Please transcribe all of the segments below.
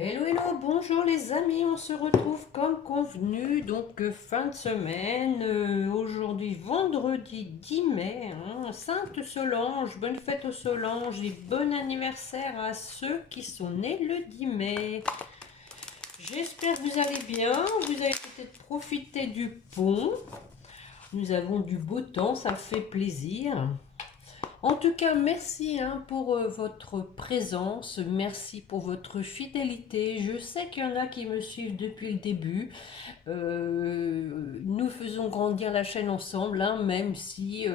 Hello, hello, bonjour les amis, on se retrouve comme convenu, donc fin de semaine, aujourd'hui vendredi 10 mai, hein, Sainte Solange, bonne fête aux Solanges et bon anniversaire à ceux qui sont nés le 10 mai. J'espère que vous allez bien, vous avez peut-être profité du pont, nous avons du beau temps, ça fait plaisir. En tout cas, merci hein, pour votre présence, merci pour votre fidélité. Je sais qu'il y en a qui me suivent depuis le début. Nous faisons grandir la chaîne ensemble, hein, même si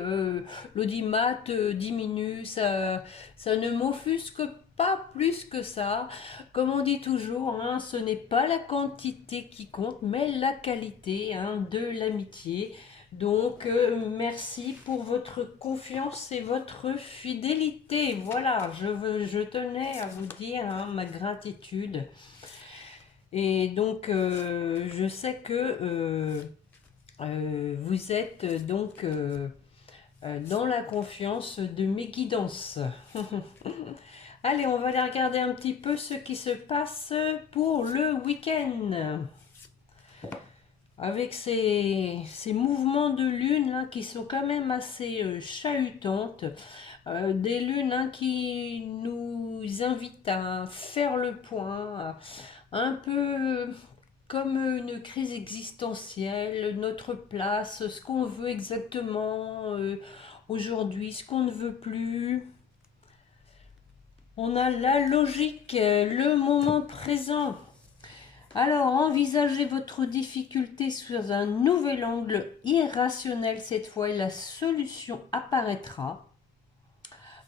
l'audimat diminue, ça ne m'offusque pas plus que ça. Comme on dit toujours, hein, ce n'est pas la quantité qui compte, mais la qualité hein, de l'amitié. Donc, merci pour votre confiance et votre fidélité. Voilà, je tenais à vous dire hein, ma gratitude. Et donc, je sais que vous êtes donc dans la confiance de mes guidances. Allez, on va aller regarder un petit peu ce qui se passe pour le week-end. Avec ces mouvements de lune là, qui sont quand même assez chahutantes, des lunes hein, qui nous invitent à faire le point, un peu comme une crise existentielle, notre place, ce qu'on veut exactement aujourd'hui, ce qu'on ne veut plus. On a la logique, le moment présent. Alors, envisagez votre difficulté sous un nouvel angle irrationnel cette fois et la solution apparaîtra.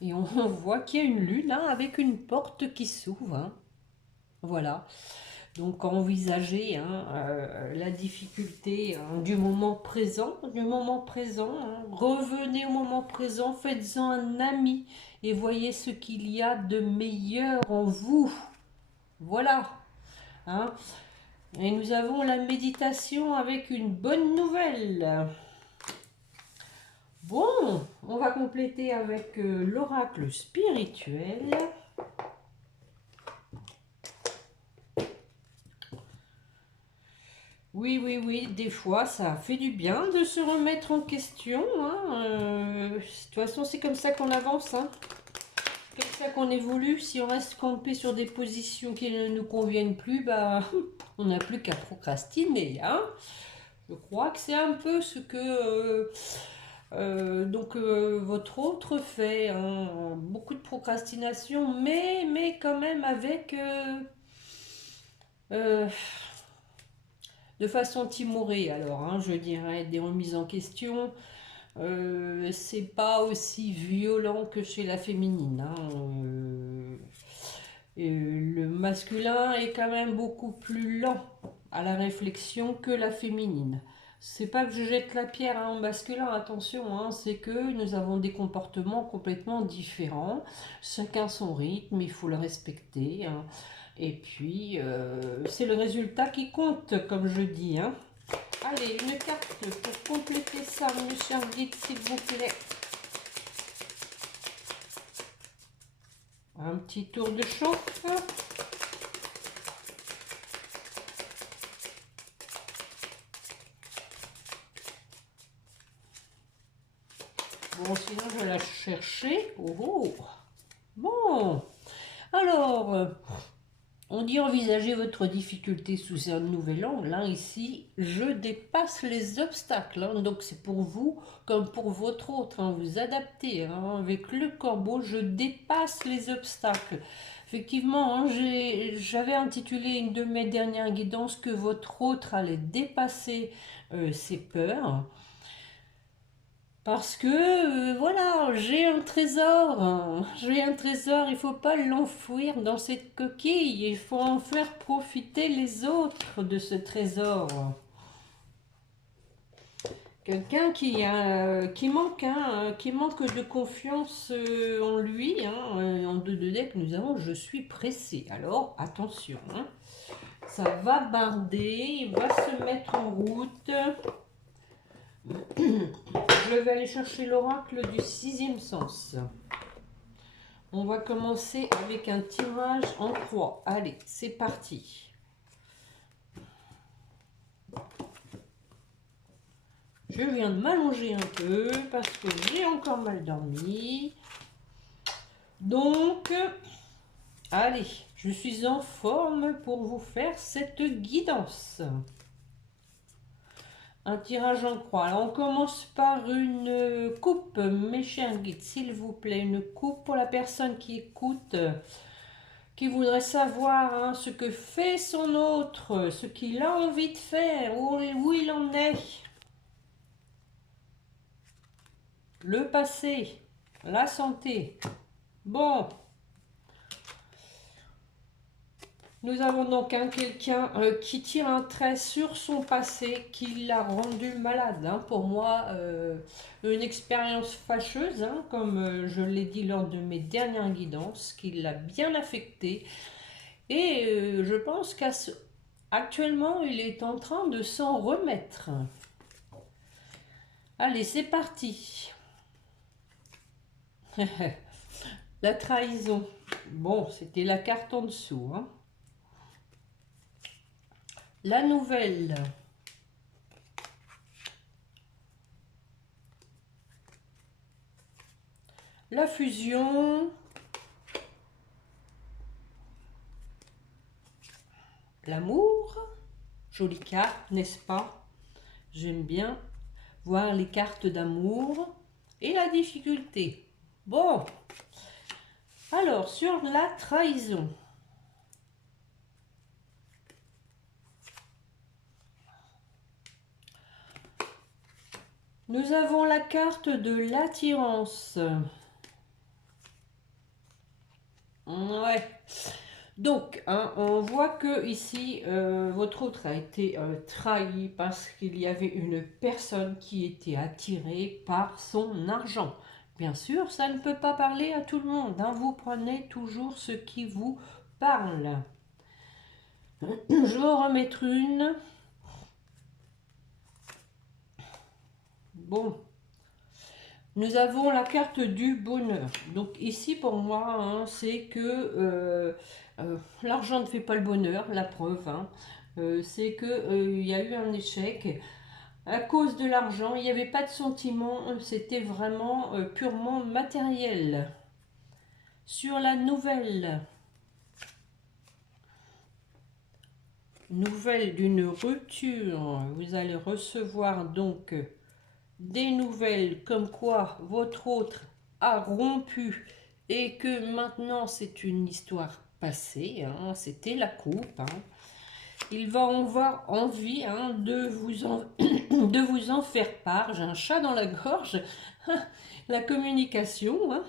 Et on voit qu'il y a une lune hein, avec une porte qui s'ouvre. Hein. Voilà. Donc, envisagez hein, la difficulté hein, du moment présent. Hein. Revenez au moment présent, faites-en un ami et voyez ce qu'il y a de meilleur en vous. Voilà. Hein. Et nous avons la méditation avec une bonne nouvelle. Bon, on va compléter avec l'oracle spirituel. Oui, oui, oui, des fois ça fait du bien de se remettre en question. Hein. De toute façon, c'est comme ça qu'on avance. Hein. C'est comme ça qu'on évolue. Si on reste campé sur des positions qui ne nous conviennent plus, bah, on n'a plus qu'à procrastiner. Hein. Je crois que c'est un peu ce que votre autre fait. Hein. Beaucoup de procrastination, mais quand même avec euh, de façon timorée. Alors, hein, je dirais des remises en question. C'est pas aussi violent que chez la féminine. Hein. Le masculin est quand même beaucoup plus lent à la réflexion que la féminine. C'est pas que je jette la pierre hein, au masculin, attention, hein, c'est que nous avons des comportements complètement différents. Chacun son rythme, il faut le respecter. Hein. Et puis, c'est le résultat qui compte, comme je dis. Hein. Allez, une carte pour compléter ça, mes chers guides, s'il vous plaît. Un petit tour de chauffe. Bon, sinon je vais la chercher. Oh, oh. Bon. Alors, on dit envisager votre difficulté sous un nouvel angle. Là, ici, je dépasse les obstacles. Hein. Donc, c'est pour vous comme pour votre autre. Hein. Vous adaptez. Hein. Avec le corbeau, je dépasse les obstacles. Effectivement, hein, j'avais intitulé une de mes dernières guidances que votre autre allait dépasser ses peurs. Parce que, voilà, j'ai un trésor, il faut pas l'enfouir dans cette coquille, il faut en faire profiter les autres de ce trésor. Quelqu'un qui manque de confiance en lui, hein, en deux de deck, nous avons je suis pressé. Alors, attention, hein, ça va barder, il va se mettre en route. Je vais aller chercher l'oracle du sixième sens. On va commencer avec un tirage en croix. Allez, c'est parti. Je viens de m'allonger un peu parce que j'ai encore mal dormi. Donc, allez, je suis en forme pour vous faire cette guidance. Un tirage en croix. Alors, on commence par une coupe, mes chers guides, s'il vous plaît. Une coupe pour la personne qui écoute, qui voudrait savoir hein, ce que fait son autre, ce qu'il a envie de faire, où il en est. Le passé, la santé. Bon. Nous avons donc quelqu'un qui tire un trait sur son passé qui l'a rendu malade. Hein. Pour moi, une expérience fâcheuse, hein, comme je l'ai dit lors de mes dernières guidances, qui l'a bien affecté. Et je pense qu'actuellement, il est en train de s'en remettre. Allez, c'est parti. La trahison. Bon, c'était la carte en dessous. Hein. La nouvelle. La fusion. L'amour. Jolie carte, n'est-ce pas? J'aime bien voir les cartes d'amour. Et la difficulté. Bon. Alors, sur la trahison. Nous avons la carte de l'attirance. Ouais. Donc, hein, on voit que ici, votre autre a été trahi parce qu'il y avait une personne qui était attirée par son argent. Bien sûr, ça ne peut pas parler à tout le monde. Hein. Vous prenez toujours ce qui vous parle. Je vais en remettre une. Bon. Nous avons la carte du bonheur. Donc ici, pour moi, hein, c'est que l'argent ne fait pas le bonheur, la preuve. Hein. C'est qu'il y a eu un échec. À cause de l'argent, il n'y avait pas de sentiment, c'était vraiment purement matériel. Sur la nouvelle d'une rupture, vous allez recevoir donc des nouvelles comme quoi votre autre a rompu et que maintenant c'est une histoire passée, hein, c'était la coupe. Hein. Il va avoir envie hein, de vous en faire part. J'ai un chat dans la gorge. La communication. Hein.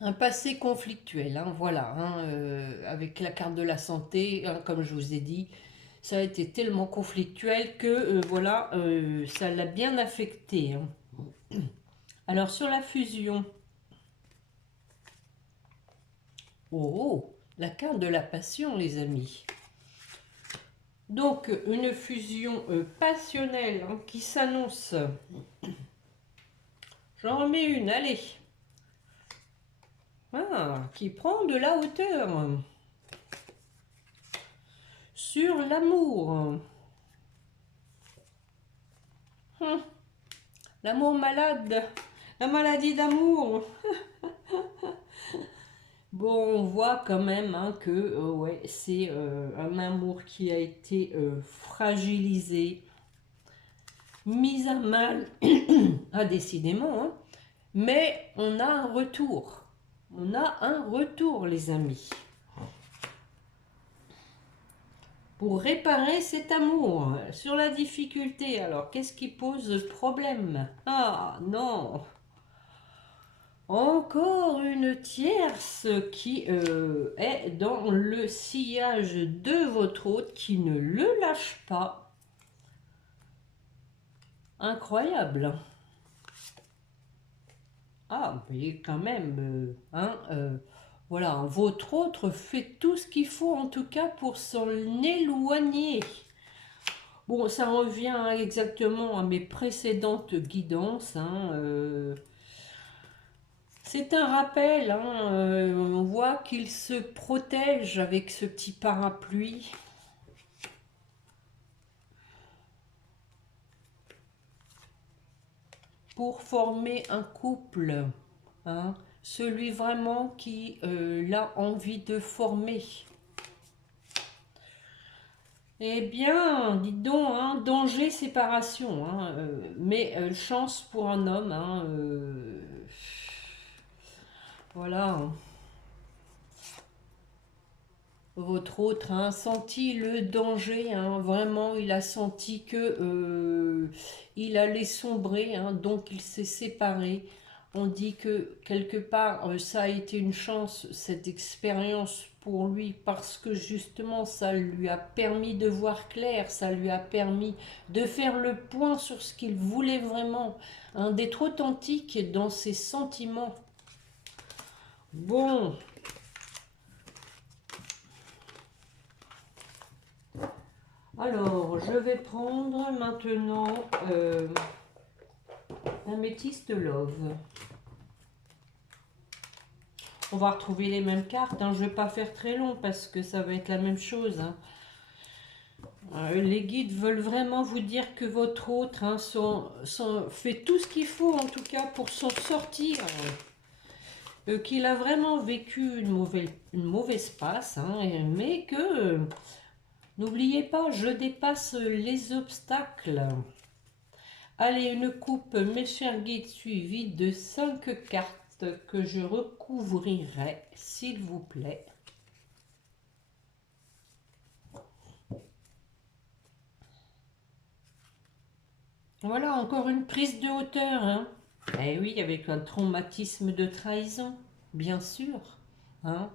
Un passé conflictuel. Hein, voilà. Hein, avec la carte de la santé, hein, comme je vous ai dit, ça a été tellement conflictuel que voilà, ça l'a bien affecté. Hein. Alors sur la fusion. Oh, la carte de la passion, les amis. Donc, une fusion passionnelle hein, qui s'annonce. J'en remets une, allez. Ah, qui prend de la hauteur. Sur l'amour. L'amour malade. La maladie d'amour. Bon, on voit quand même hein, que ouais, c'est un amour qui a été fragilisé, mis à mal, ah, décidément, hein. Mais on a un retour. On a un retour, les amis. Pour réparer cet amour, sur la difficulté, alors qu'est-ce qui pose problème? Ah non! Encore une tierce qui est dans le sillage de votre hôte, qui ne le lâche pas. Incroyable. Ah, mais quand même, voilà, votre autre fait tout ce qu'il faut en tout cas pour s'en éloigner. Bon, ça revient exactement à mes précédentes guidances. Hein, C'est un rappel, hein, on voit qu'il se protège avec ce petit parapluie. Pour former un couple, hein, celui vraiment qui a envie de former. Eh bien, dites donc, hein, danger, séparation, hein, mais chance pour un homme, hein, voilà. Hein. Votre autre a senti le danger, hein, vraiment, il a senti que il allait sombrer, hein, donc il s'est séparé. On dit que quelque part, ça a été une chance, cette expérience pour lui, parce que justement, ça lui a permis de voir clair, ça lui a permis de faire le point sur ce qu'il voulait vraiment, hein, d'être authentique dans ses sentiments. Bon, alors, je vais prendre maintenant Améthyste Love. On va retrouver les mêmes cartes. Hein. Je ne vais pas faire très long parce que ça va être la même chose. Hein. Les guides veulent vraiment vous dire que votre autre hein, fait tout ce qu'il faut en tout cas pour s'en sortir. Qu'il a vraiment vécu une mauvaise passe, hein, mais que, n'oubliez pas, je dépasse les obstacles. Allez, une coupe, mes chers guides, suivie de 5 cartes que je recouvrirai, s'il vous plaît. Voilà, encore une prise de hauteur. Hein. Eh oui, avec un traumatisme de trahison, bien sûr. Hein.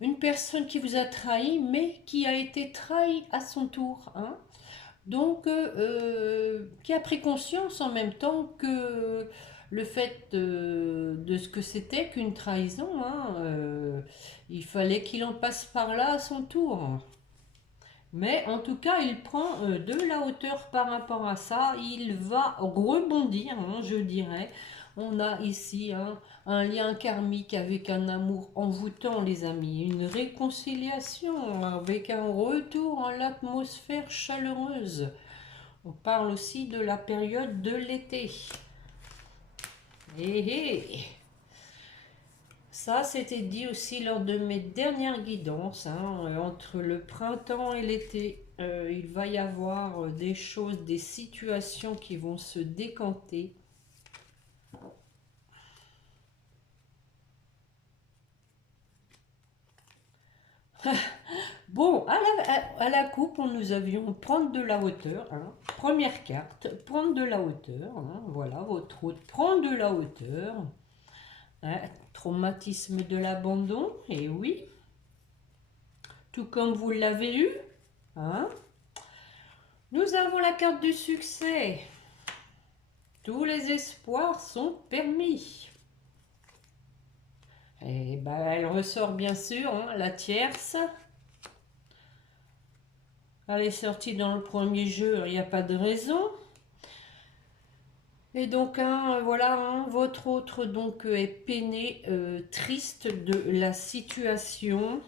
Une personne qui vous a trahi, mais qui a été trahie à son tour. Hein. Donc, qui a pris conscience en même temps que le fait de ce que c'était qu'une trahison, hein, il fallait qu'il en passe par là à son tour. Mais en tout cas, il prend de la hauteur par rapport à ça. Il va rebondir, hein, je dirais. On a ici hein, un lien karmique avec un amour envoûtant, les amis. Une réconciliation avec un retour en l'atmosphère chaleureuse. On parle aussi de la période de l'été. Et ça, c'était dit aussi lors de mes dernières guidances. Hein, entre le printemps et l'été, il va y avoir des choses, des situations qui vont se décanter. Bon, à la coupe, nous avions prendre de la hauteur. Hein. Première carte, prendre de la hauteur. Hein, voilà, votre hôte prend de la hauteur. Hein, traumatisme de l'abandon, et oui. Tout comme vous l'avez eu. Hein. Nous avons la carte du succès. Tous les espoirs sont permis. Et ben, elle ressort bien sûr, hein, la tierce. Elle est sortie dans le premier jeu, il n'y a pas de raison. Et donc, hein, voilà, hein, votre autre donc est peiné, triste de la situation.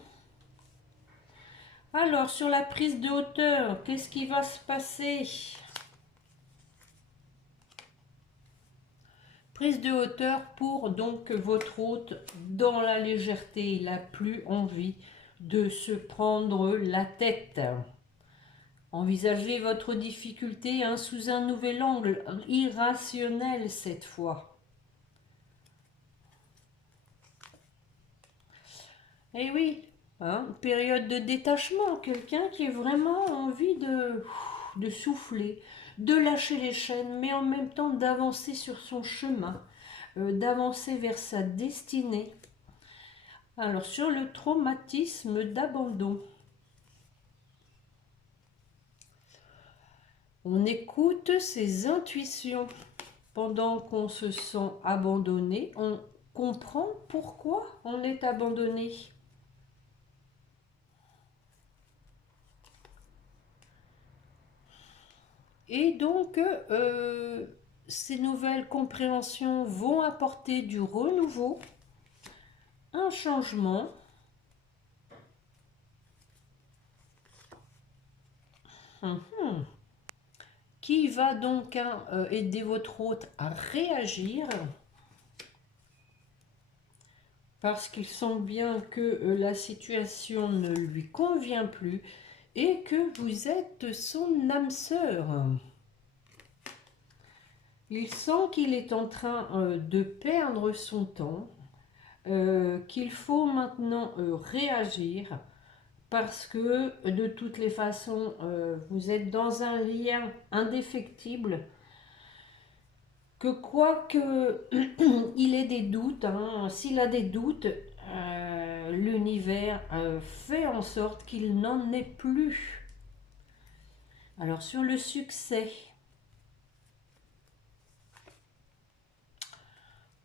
Alors, sur la prise de hauteur, qu'est-ce qui va se passer? Prise de hauteur pour donc votre hôte dans la légèreté. Il n'a plus envie de se prendre la tête. Envisagez votre difficulté hein, sous un nouvel angle, irrationnel cette fois. Eh oui, hein, période de détachement, quelqu'un qui a vraiment envie de souffler, de lâcher les chaînes, mais en même temps d'avancer sur son chemin, d'avancer vers sa destinée. Alors, sur le traumatisme d'abandon, on écoute ses intuitions. Pendant qu'on se sent abandonné, on comprend pourquoi on est abandonné. Et donc, ces nouvelles compréhensions vont apporter du renouveau, un changement. Qui va donc aider votre hôte à réagir parce qu'il sent bien que la situation ne lui convient plus et que vous êtes son âme sœur. Il sent qu'il est en train de perdre son temps, qu'il faut maintenant réagir parce que de toutes les façons, vous êtes dans un lien indéfectible, que quoi que il ait des doutes, hein, s'il a des doutes, l'univers fait en sorte qu'il n'en ait plus. Alors sur le succès,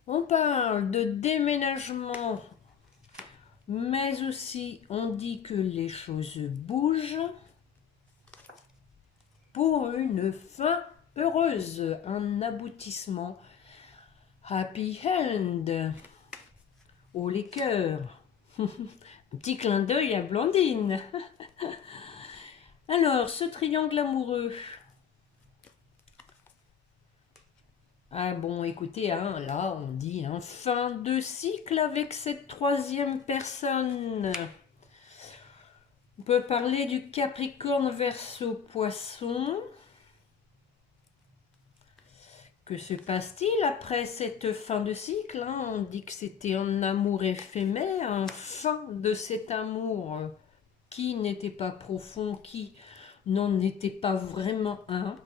on parle de déménagement, mais aussi on dit que les choses bougent pour une fin heureuse, un aboutissement. Happy end. Oh les cœurs. Un petit clin d'œil à Blandine. Alors, ce triangle amoureux. Ah bon, écoutez, hein, là on dit hein, fin de cycle avec cette troisième personne. On peut parler du Capricorne Verseau Poisson. Que se passe-t-il après cette fin de cycle, hein? On dit que c'était un amour éphémère, un fin de cet amour qui n'était pas profond, qui n'en était pas vraiment un.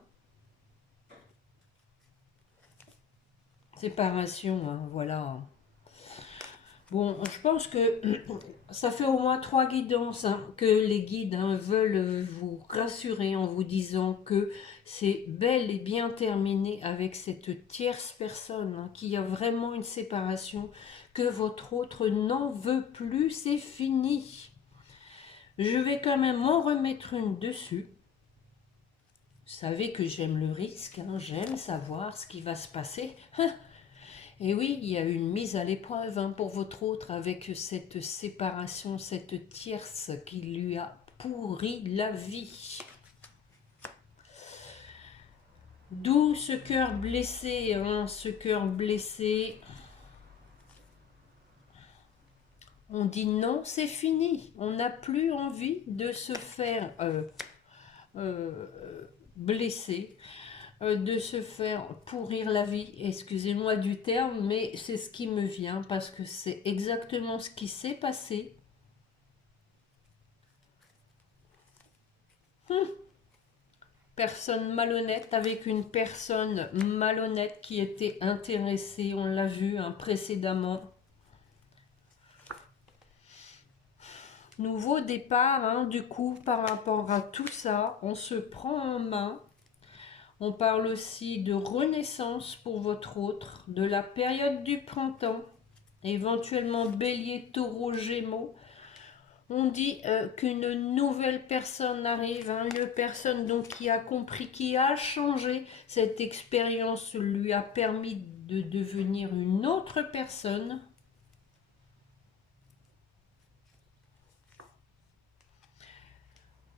Séparation, hein, voilà. Bon, je pense que ça fait au moins 3 guidances hein, que les guides hein, veulent vous rassurer en vous disant que c'est bel et bien terminé avec cette tierce personne, hein, qu'il y a vraiment une séparation, que votre autre n'en veut plus, c'est fini. Je vais quand même en remettre une dessus. Vous savez que j'aime le risque, hein, j'aime savoir ce qui va se passer. Et oui, il y a une mise à l'épreuve hein, pour votre autre avec cette séparation, cette tierce qui lui a pourri la vie. D'où ce cœur blessé, hein, ce cœur blessé. On dit non, c'est fini. On n'a plus envie de se faire blesser, de se faire pourrir la vie. Excusez-moi du terme, mais c'est ce qui me vient parce que c'est exactement ce qui s'est passé. Personne malhonnête avec une personne malhonnête qui était intéressée, on l'a vu hein, précédemment. Nouveau départ, hein, du coup, par rapport à tout ça, on se prend en main. On parle aussi de renaissance pour votre autre, de la période du printemps, éventuellement bélier, taureau, gémeaux. On dit qu'une nouvelle personne arrive, hein, une personne donc qui a compris, qui a changé. Cette expérience lui a permis de devenir une autre personne.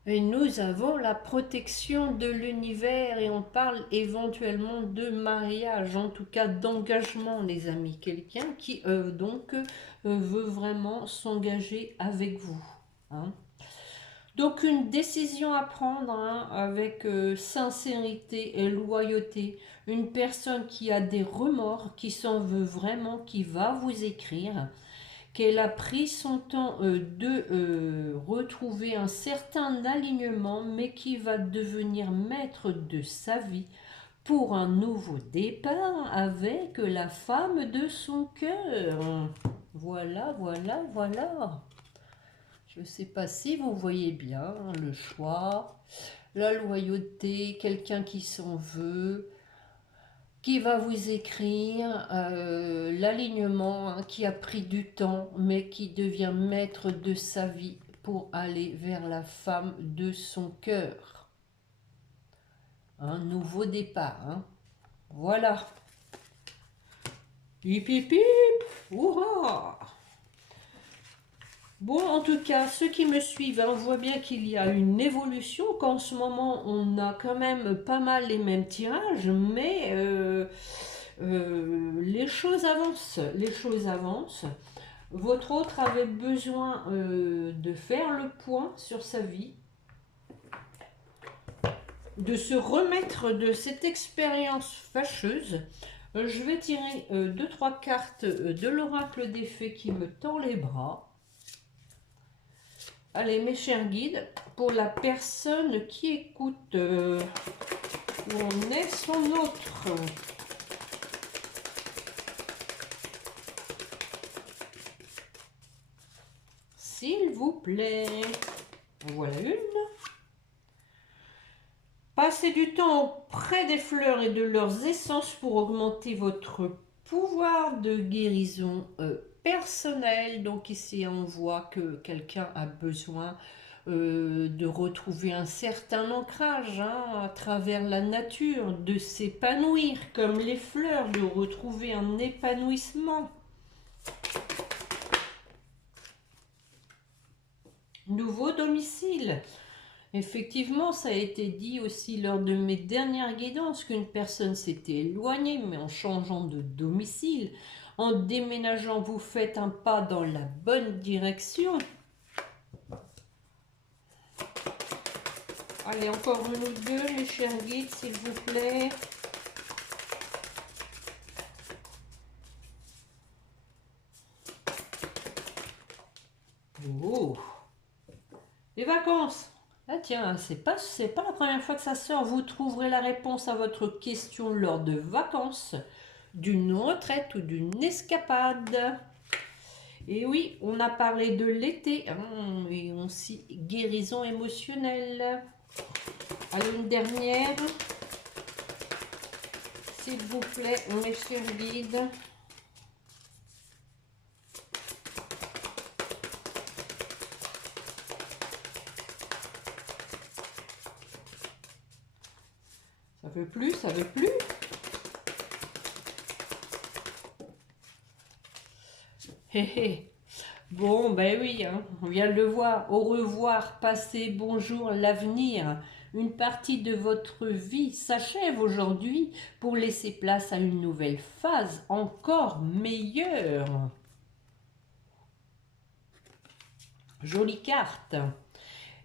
Et nous avons la protection de l'univers et on parle éventuellement de mariage, en tout cas d'engagement les amis. Quelqu'un qui veut vraiment s'engager avec vous. Hein. Donc une décision à prendre hein, avec sincérité et loyauté. Une personne qui a des remords, qui s'en veut vraiment, qui va vous écrire, qu'elle a pris son temps de retrouver un certain alignement, mais qui va devenir maître de sa vie pour un nouveau départ avec la femme de son cœur. Voilà, voilà, voilà. Je ne sais pas si vous voyez bien le choix, la loyauté, quelqu'un qui s'en veut, qui va vous écrire, l'alignement hein, qui a pris du temps, mais qui devient maître de sa vie pour aller vers la femme de son cœur. Un nouveau départ. Hein. Voilà. Hip hip hip. Hurrah. Bon, en tout cas, ceux qui me suivent, on voit bien qu'il y a une évolution, qu'en ce moment, on a quand même pas mal les mêmes tirages, mais les choses avancent. Les choses avancent. Votre autre avait besoin de faire le point sur sa vie, de se remettre de cette expérience fâcheuse. Je vais tirer 2-3 cartes de l'oracle des fées qui me tend les bras. Allez, mes chers guides, pour la personne qui écoute, où en est son autre. S'il vous plaît. Voilà une. Passez du temps auprès des fleurs et de leurs essences pour augmenter votre pouvoir de guérison personnelle. Donc ici, on voit que quelqu'un a besoin de retrouver un certain ancrage à travers la nature, de s'épanouir comme les fleurs, de retrouver un épanouissement. Nouveau domicile. Effectivement, ça a été dit aussi lors de mes dernières guidances qu'une personne s'était éloignée, mais en changeant de domicile, en déménageant, vous faites un pas dans la bonne direction. Allez, encore une ou deux, mes chers guides, s'il vous plaît. Oh, les vacances. Ah tiens, c'est pas la première fois que ça sort. Vous trouverez la réponse à votre question lors de vacances, d'une retraite ou d'une escapade. Et oui, on a parlé de l'été, et aussi guérison émotionnelle. Allez, une dernière. S'il vous plaît, mes chers guides. Ça veut plus, ça veut plus. Hé hé. Bon, ben oui, on vient de le voir. Au revoir, passé, bonjour, l'avenir. Une partie de votre vie s'achève aujourd'hui pour laisser place à une nouvelle phase encore meilleure. Jolie carte.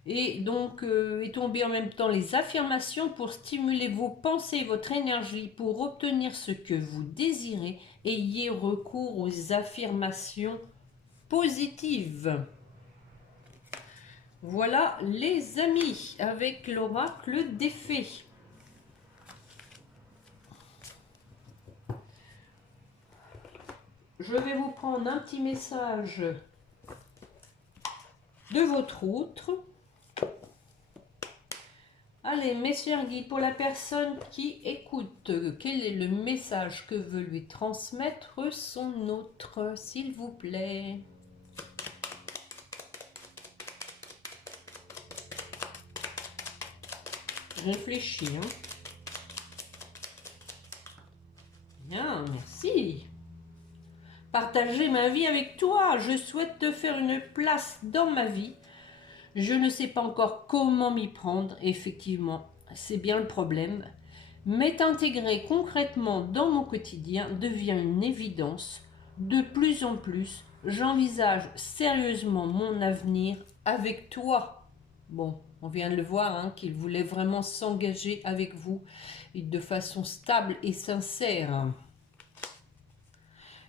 Et donc, est tombé en même temps les affirmations pour stimuler vos pensées, votre énergie, pour obtenir ce que vous désirez. Ayez recours aux affirmations positives. Voilà les amis, avec l'oracle des fées. Je vais vous prendre un petit message de votre autre. Allez, messieurs guides, pour la personne qui écoute, quel est le message que veut lui transmettre son autre, s'il vous plaît? Réfléchis. Bien, merci. Partager ma vie avec toi. Je souhaite te faire une place dans ma vie. Je ne sais pas encore comment m'y prendre. Effectivement, c'est bien le problème. Mais t'intégrer concrètement dans mon quotidien devient une évidence. De plus en plus, j'envisage sérieusement mon avenir avec toi. Bon, on vient de le voir, qu'il voulait vraiment s'engager avec vous et de façon stable et sincère.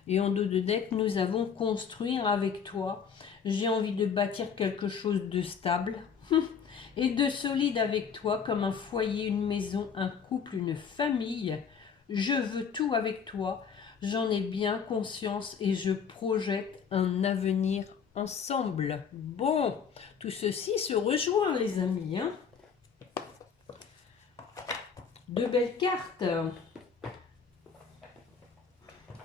Et en dos de deck, nous avons construire avec toi. J'ai envie de bâtir quelque chose de stable et de solide avec toi, comme un foyer, une maison, un couple, une famille. Je veux tout avec toi. J'en ai bien conscience et je projette un avenir ensemble. Bon, tout ceci se rejoint, les amis. De belles cartes.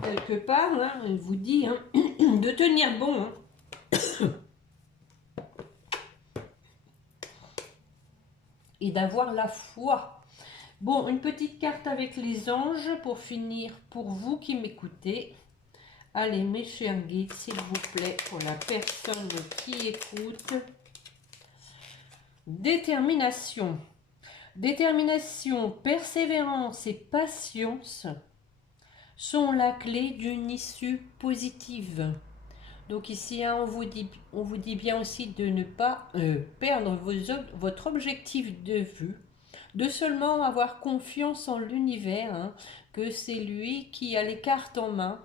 Quelque part, elle vous dit de tenir bon. Et d'avoir la foi. Bon, une petite carte avec les anges pour finir, pour vous qui m'écoutez. Allez, mes chers guides, s'il vous plaît, pour la personne qui écoute. Détermination. Détermination, persévérance et patience sont la clé d'une issue positive. Donc ici, hein, on vous dit bien aussi de ne pas perdre votre objectif de vue, de seulement avoir confiance en l'univers, hein, que c'est lui qui a les cartes en main,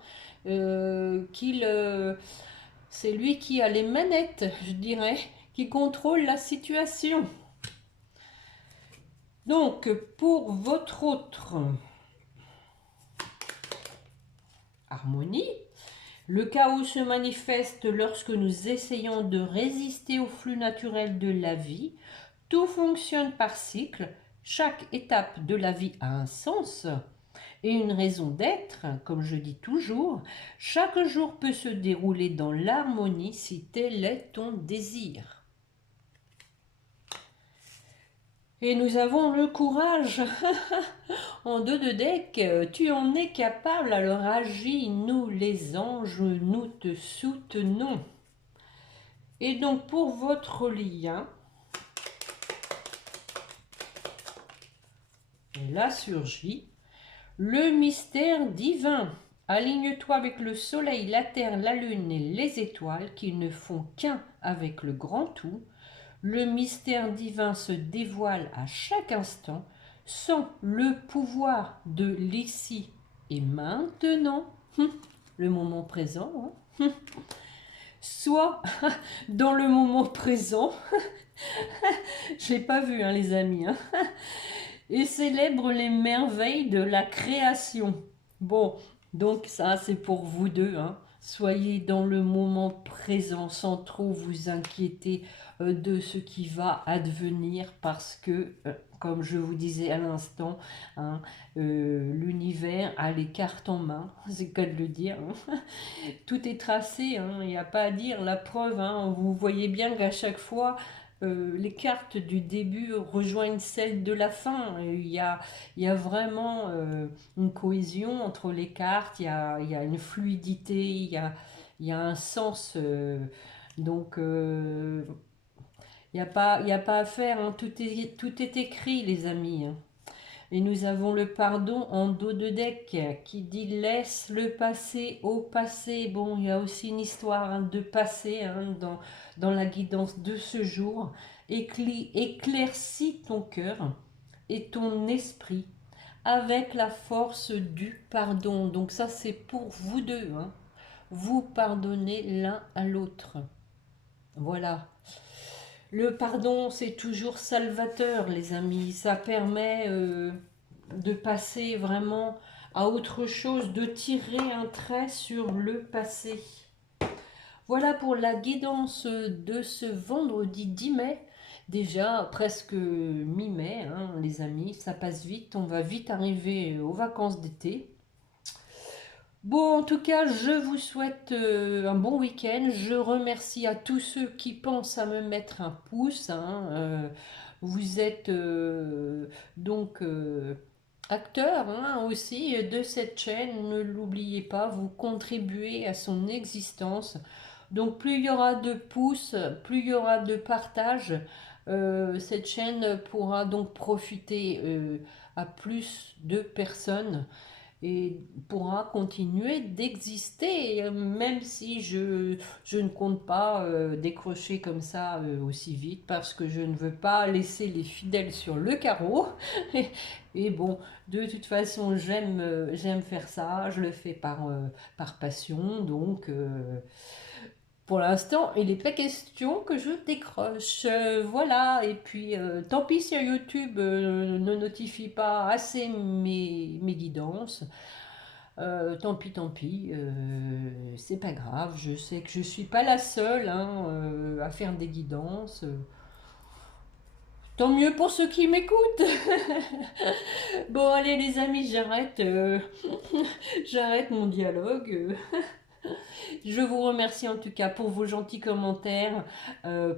c'est lui qui a les manettes, je dirais, qui contrôle la situation. Donc, pour votre autre harmonie, le chaos se manifeste lorsque nous essayons de résister au flux naturel de la vie. Tout fonctionne par cycle. Chaque étape de la vie a un sens et une raison d'être, comme je dis toujours. Chaque jour peut se dérouler dans l'harmonie si tel est ton désir. Et nous avons le courage. En 2 de deck, tu en es capable, alors agis, nous les anges, nous te soutenons. Et donc pour votre lien, là surgit le mystère divin. Aligne-toi avec le soleil, la terre, la lune et les étoiles qui ne font qu'un avec le grand tout. Le mystère divin se dévoile à chaque instant sans le pouvoir de l'ici et maintenant, le moment présent, hein. Soit dans le moment présent, je l'ai pas vu, hein, les amis, hein, et célèbre les merveilles de la création. Bon, donc ça c'est pour vous deux, hein. Soyez dans le moment présent sans trop vous inquiéter de ce qui va advenir parce que, comme je vous disais à l'instant, hein, l'univers a les cartes en main, c'est le cas de le dire, hein. Tout est tracé, hein, il n'y a pas à dire, la preuve, hein, vous voyez bien qu'à chaque fois, les cartes du début rejoignent celles de la fin. Il y a vraiment une cohésion entre les cartes, il y a une fluidité, il y a un sens. Donc, il y a pas à faire, hein, tout est écrit, les amis, hein. Et nous avons le pardon en dos de deck qui dit laisse le passé au passé. Bon, il y a aussi une histoire, hein, de passé, hein, dans la guidance de ce jour. Éclaircis ton cœur et ton esprit avec la force du pardon. Donc ça, c'est pour vous deux, hein. Vous pardonnez l'un à l'autre. Voilà. Le pardon, c'est toujours salvateur, les amis. Ça permet de passer vraiment à autre chose, de tirer un trait sur le passé. Voilà pour la guidance de ce vendredi 10 mai. Déjà presque mi-mai, hein, les amis. Ça passe vite. On va vite arriver aux vacances d'été. Bon, en tout cas, je vous souhaite un bon week-end. Je remercie à tous ceux qui pensent à me mettre un pouce, hein. Vous êtes donc acteur, hein, aussi de cette chaîne. Ne l'oubliez pas, vous contribuez à son existence. Donc plus il y aura de pouces, plus il y aura de partage. Cette chaîne pourra donc profiter à plus de personnes et pourra continuer d'exister, même si je ne compte pas décrocher comme ça aussi vite, parce que je ne veux pas laisser les fidèles sur le carreau. Et bon, de toute façon, j'aime faire ça, je le fais par passion, donc pour l'instant, il n'est pas question que je décroche. Voilà, et puis tant pis si YouTube ne notifie pas assez mes guidances. Tant pis, c'est pas grave. Je sais que je suis pas la seule, hein, à faire des guidances. Tant mieux pour ceux qui m'écoutent. Bon, allez les amis, j'arrête j'arrête mon dialogue. Je vous remercie en tout cas pour vos gentils commentaires,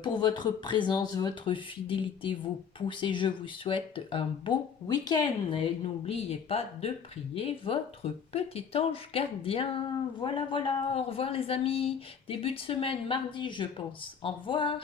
pour votre présence, votre fidélité, vos pouces et je vous souhaite un bon week-end. Et n'oubliez pas de prier votre petit ange gardien. Voilà, voilà. Au revoir les amis. Début de semaine, mardi je pense. Au revoir.